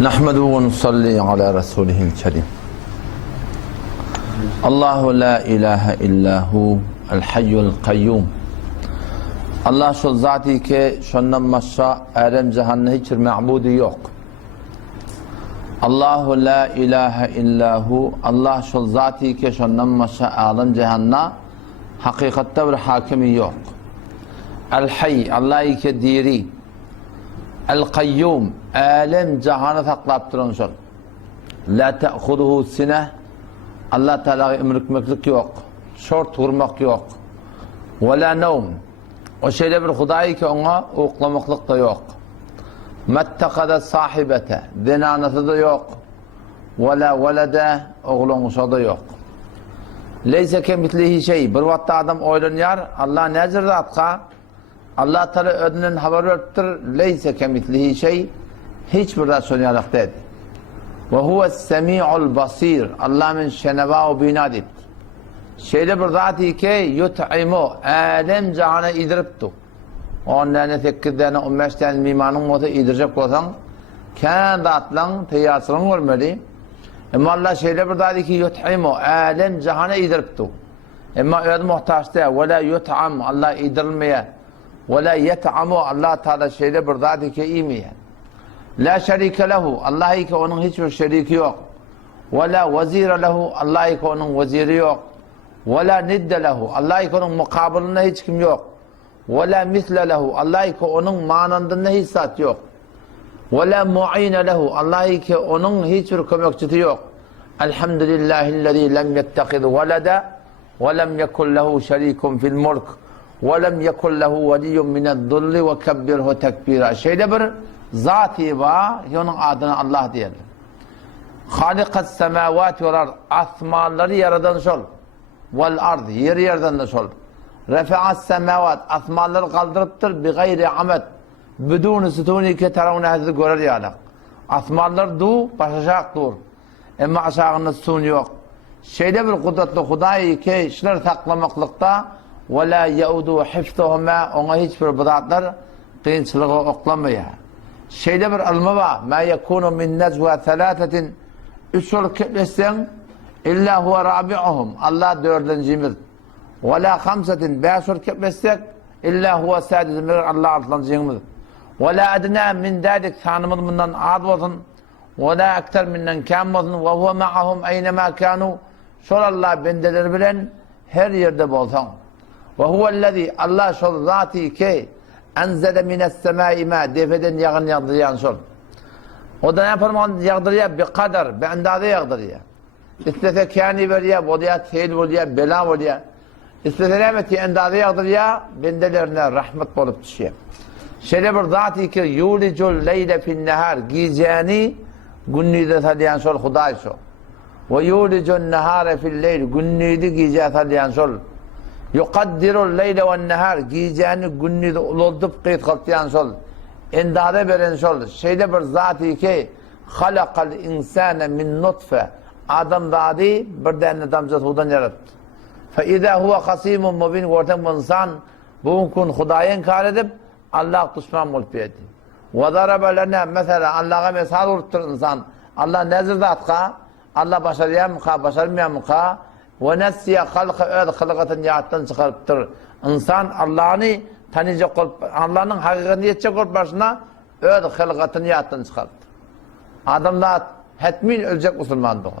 نحمد ونصلي على رسوله الكريم. الله لا إله إلا هو الحي القيوم. Allah şu zati ki şundan başka alem cihanda hiçbir ma'budu yok. Allahu la ilahe illahu. Allah şu zati ki şundan başka alem cihanda hakikatte bir hakimi yok. El hayy, Allah ki diri. El kayyum, alem cihanı saklap duran şol. La te'khuduhu sineh. Allah Teala emrikmeklik yok. Şort vurmak yok. Ve la nevm. O şeyle bir Hudayı ki ona uklamaklık da yok. Mettekade sahibete, zinanası da yok. Ve la velede, oğlunuşa da yok. Leyse kemitlihi şey, bir vatta adam oylanıyor, Allah nezir zatka, Allah Teala ödünün haber veriptir, leyse kemitlihi şey, hiçbir de sonyalık dedi. Ve huves semi'ul basir, Allah min şeneva ve bina deyip. Şeyle bir zati ki yut'imu, alem cihana idiriptu. 10 tane, 8 tane, 15 tane mimanın olsa idirecek olsan, kendi atlan, teyasının olmalı. Ama Allah şeyle bir zati ki yut'imu, alem cihana idiriptu. Ama öyle muhtaç değil, ve la yut'am, Allah idirilmeye. Ve la yet'amu, Allah Teala şeyle bir zati ki imeye. La şerike lehu, Allah ki onun hiçbir şeriki yok. Ve la vezire lehu, Allah ki onun veziri yok. وَلَا نِدَّ لَهُ Allah ki onun mukabilinde hiç kim yok. وَلَا مِثْلَ لَهُ Allah ki onun manandında hiç zat yok. وَلَا مُعِينَ لَهُ Allah ki onun hiçbir kömekçisi yok. Elhamdülillahillezî lem yettehiz velede وَلَمْ يَكُنْ لَهُ شَرِيكٌ فِي الْمُلْكِ وَلَمْ يَكُنْ لَهُ وَلِيٌّ مِنَ الذُّلِّ وَكَبِّرْهُ تَكْبِيرًا Şeyde bir zati var, onun adına Allah diyelim. Halikas semâvâti vel ard, asmanları yaradan şol. Vel ard, yer yerden de sol. Refa'as semavat, asmanları kaldırıptır bi gayri amet. Bidûn-i sütûni ki teravne hazır görer yalak. Asmanlar du, başaşak dur. Ama aşağında sütun yok. Şeyde bir kudretli Hudayı ki işler saklamaklıkta ve la yaudu hifzuhuma, ona hiçbir bıdatlar kıyınçılığı oklamaya. Şeyde bir alma var. Ma yekunu min necva thelâtetin, üç yol kitlesen İlla huve rabi'uhum, Allah dördüncümüz. Ve la hamsetin, beş ol kepmestek, illa huve sadizimiz, Allah altıncımız. Ve la adna min dadik, sanımız bundan ad olsun. Ve la aktar minden kam olsun. Ve huve ma'ahum eynema kanu. Şol Allah bendeler bilen her yerde bolsan. Ve huvellezî, Allah şol zati ki enzede mines semâi ma, defeden yağın yağdırıyan şol. O da ne yapar yağdırıya? Bi kadar, bi endade yağdırıya. İstese kâni veriyor, oluyor, teyil oluyor, bela oluyor. İstese nemeti endazı yağdırıyor, bendelerine rahmet olup düşüyor. Şöyle bir zat-ı ki yulicul leyle fin nehar, giyeceğini günnüde sadayan sol Huday sol. Ve yulicul nehare fil leyl, günnüde giyeceği sadayan sol. Yukaddirul leyle ve nehar, giyeceğini günnüde ululdup kıyıt kaltayan sol. Endazı veren sol. Şöyle bir zat-ı ki halakal insane min nutfe, Adam zadi bir tane damcası hudan yarattı. فَاِذَا هُوَ خَصِيمٌ مُبِينٌ Ortam bu insan bugün Hudayı inkar edip Allah düşman olup yedi. وَضَرَبَ لَنَا mesela Allah'a mesal oluptur insan. Allah nezir zatka, Allah başarıya mıka, başarmaya mıka وَنَسِيَ خَلْقَ öd hılgatın yarattan çıkarıptır. İnsan Allah'ını tanıyacak olup, Allah'ın hakikatini yetecek olup başına öd hılgatını yarattan çıkarıptır. Adamlar hetmin ölecek Müslüman doğru.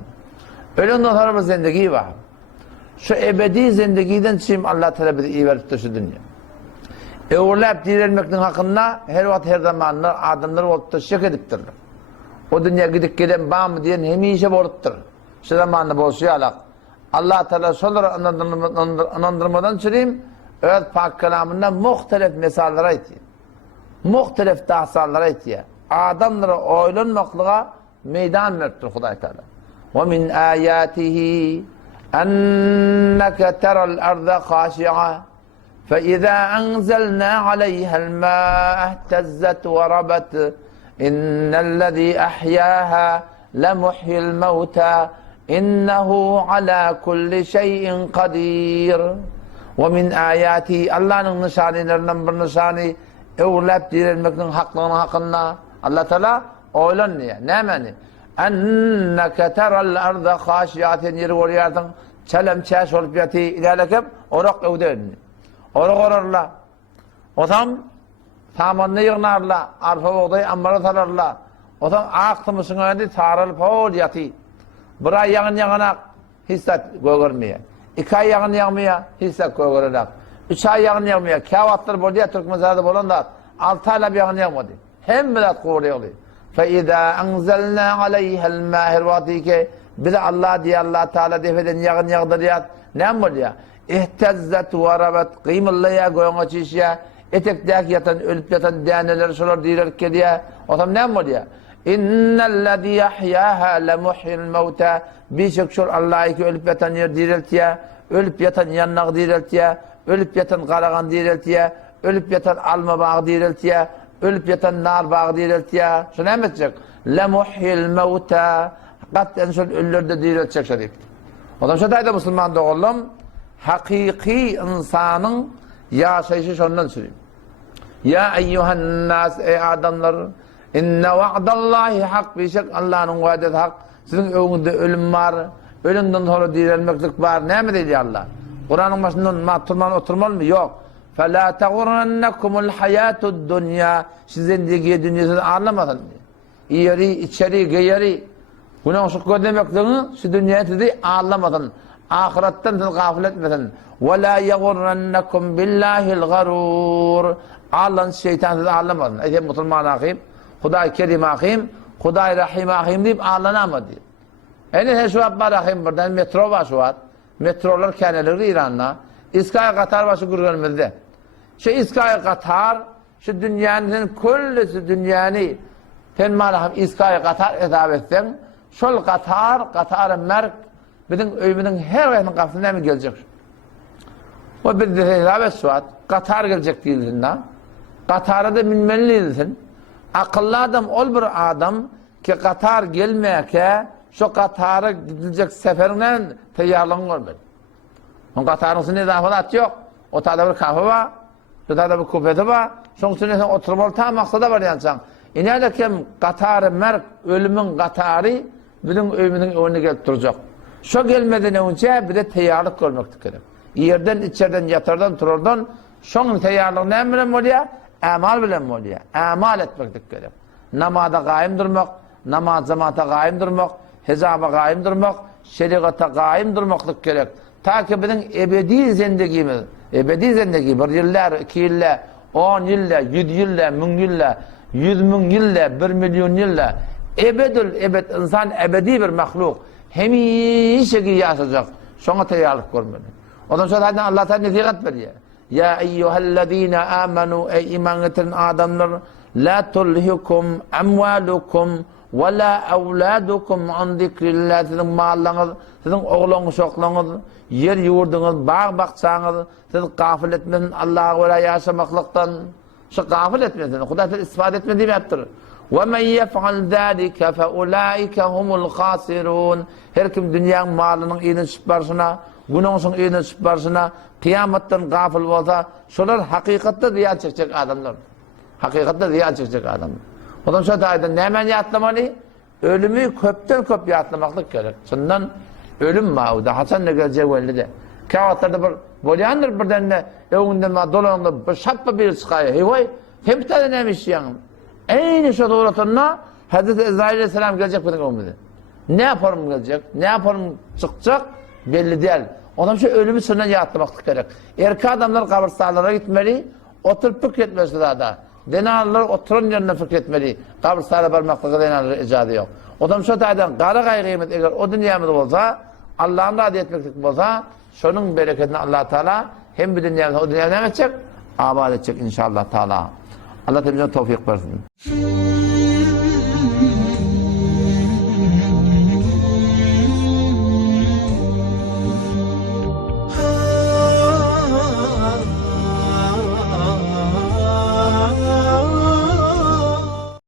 Ölünden sonra bir zindagi var. Şu ebedi zindagiden çim Allah Teala bize iyi verip şu dünya. Evlap dirilmekten hakkında her vakit her zamanlar adamlar olup da şek ediptirler. O dünya gidip gelen bağ mı diyen hemişe boluptur. Şu zamanla bolşuya alak. Allah Teala şoları anandırmadan çüreyim, öyle pak kelamından muhtelif mesallara itiyor. Muhtelif tahsallara itiyor. Adamlara oylanmaklığa meydan veriptir Huday Teala. وَمِنْ آيَاتِهِ أَنَّكَ تَرَى الْأَرْضَ خَاشِعَةً فَإِذَا أَنْزَلْنَا عَلَيْهَا الْمَاءَ اهْتَزَّتْ وَرَبَتْ إِنَّ الَّذِي أَحْيَاهَا لَمُحْيِي الْمَوْتَى إِنَّهُ عَلَى كُلِّ شَيْءٍ قَدِيرٌ وَمِنْ آيَاتِهِ Allah'ın nişanelerinden bir nişani evlap dirilmekten hakkının hakkında Allah Teala Oylan niye? Ne meni? Enneke teral arda haşiyatin yeri oruyardın. Çelem çeş olup yatı ilerlekep orak evderini. Orak orarla. O zaman samanını yığınarla. Arpa boğdayı ambara tararla. O zaman aktımısın önünde tarıl pol yatı. Bir ay yağın yağınak hisset görmeye. 2 ay yağın yağmaya hisset görerek. 3 ay yağın yağmaya. Kavatlar bolya Türkmenizade bolan da 6 ayla bir yağın yağmadı. Hem bilat koruyor. فَاِذَا اَنْزَلْنَا عَلَيْهَا الْمَاهِرْ وَاتِيكَ bir de Allah diye Allah Teala defeden yağın yağdırıyat. Ne oluyor? İhtezzet ve rabat kıyımlıya goyun çişya. Etekdeki yatan ölüp yatan deneler şolar diyorlar ki diye. O zaman ne oluyor? İnnellezî yahyâhâ lemuhyil mevtâ. Birçok şol Allah'ı ki ölüp yatan yer diriltiye. Ölüp yatan yannak diriltiye. Ölüp yatan karagan diriltiye. Ölüp yatan alma bağı diriltiye. Ölüp yatan nar bağı diriltiye. Şunu emredecek. Lemuhyil mevtâ. Katten şol ölülerde diriltecek şerif. O zaman şöyle Müslüman doğulum. Hakiki insanın yaşayışı şundan sürüyor. Ya eyyuhan nas ey adamlar. İnne va'dallahi hak bir şey Allah'ın vaadeti hak. Sizin önünde ölüm var. Ölümden sonra dirilmeklik var. Ne mi dedi Allah? Kur'an'ın başından oturmalı mı? Yok. فَلَا تَغُرَنَّكُمُ الْحَيَاتُ الدُّنْيَا Sizin diye dünyasını anlamadın. İyeri, içeri, geyeri. Buna uşuk görmekliğini şu dünyayı dedi anlamadın. Ahiretten siz gafil etmedin. وَلَا يَغُرَنَّكُمْ بِاللّٰهِ الْغَرُورِ Allah'ın şeytan sizi anlamadın. Ey Müslüman akıyım, Huday Kerim akıyım, Huday Rahim akıyım deyip anlanamadı. En şu var akıyım buradan metro var şu var. Metrolar kendileri İran'la. İskay Katar başı gürgönümüzde. Şu İskay Katar, şu dünyanın küllüsü dünyanı tenmalahım İskay Katar hesap etsen, şol Katar'ın merk, bizim öyümünün her yerinin kapısına mı gelecek? O bir de hesap et suat, Katar gelecek değilsin da. Katar'a da minmeli değilsin. Akıllı adam ol bir adam ki Katar gelmeyeke, şu Katar'a gidilecek seferinden teyyarlığın olmadı. Onun Katar'ın üstünde zafalat yok. O tarafta bir kafe var, şu tarafta bir kupeti var, şunun üstünde oturmalı tam maksada var yansan. İnerler ki Katar'ı merk, ölümün Katar'ı bizim öyümünün önüne gelip duracak. Şu gelmeden önce bir de teyyarlık görmek gerek. Yerden, içeriden, yatardan, tururdan, şunun teyyarlığı ne emre oluyor? Amal bile oluyor. Amal etmek gerek. Namada kaim durmak, namaz zamata kaim durmak, hesaba kaim durmak, şerikata kaim durmaklık gerek. Ta ki bizim ebedi zindegimiz, ebedi zindegi, 1 yıllar, 2 yıllar, 10 yıllar, 100 yıllar, 1000 yıllar, 100.000 yıllar, 1 milyon yıllar, ebed insan ebedi bir mahluk. Hemişe yaşayacak. Şuna teyyarlık görmeli. O zaman şöyle Allah'tan netikat veriyor. Ya eyyühellezine amenu ey iman getiren adamlar la tulhikum emvalukum ve la evladukum an zikrillah sizin mallarınız, sizin oğlunuz, oğlunuz, yer yurdunuz, bağ baksanız, siz gafil etmesin Allah'a ve yaşamaklıktan. Şu gafil etmesin, Kuday'ın istifade etmediği mi yaptırır? وَمَنْ يَفْعَلْ ذَٰلِكَ فَاُولَٰئِكَ هُمُ الْخَاسِرُونَ Her kim dünyanın malının iyini süparsına, günahsın iyini süparsına, kıyametten gafil olsa, şular hakikatte ziyan çekecek adamlar. Hakikatte ziyan çekecek adamlar. O zaman şu tayda ne hemen yatlamalı? Ölümü köpten köp yatlamaklık gerek. Şundan ölüm mağuda, Hasan ne gelecek belli de. Kavatlarda bir bolyandır birden de, evinde dolanında bir şappa bir çıkıyor. Hey hem tane neymiş yani? Aynı şu doğrultusunda Hazreti İsrail Aleyhisselam gelecek benim ömrümde. Ne yaparım gelecek, ne yaparım çıkacak belli değil. Ondan şu ölümü sınırına yatlamaklık gerek. Erkek adamlar kabirstanlara gitmeli, oturup fikretmesi da. Denarlar oturun yerine fikretmeli. Kabirstanlara varmaklıkta denarlar icadı yok. Ondan şu taydan kara kıymet eğer o dünyamız olsa, Allah'ın da etmeklik olsa, şunun bereketini Allah Teala hem bir dünyamızda o dünyada ne edecek? Abad edecek inşallah Teala. Allah temize tevfik versin.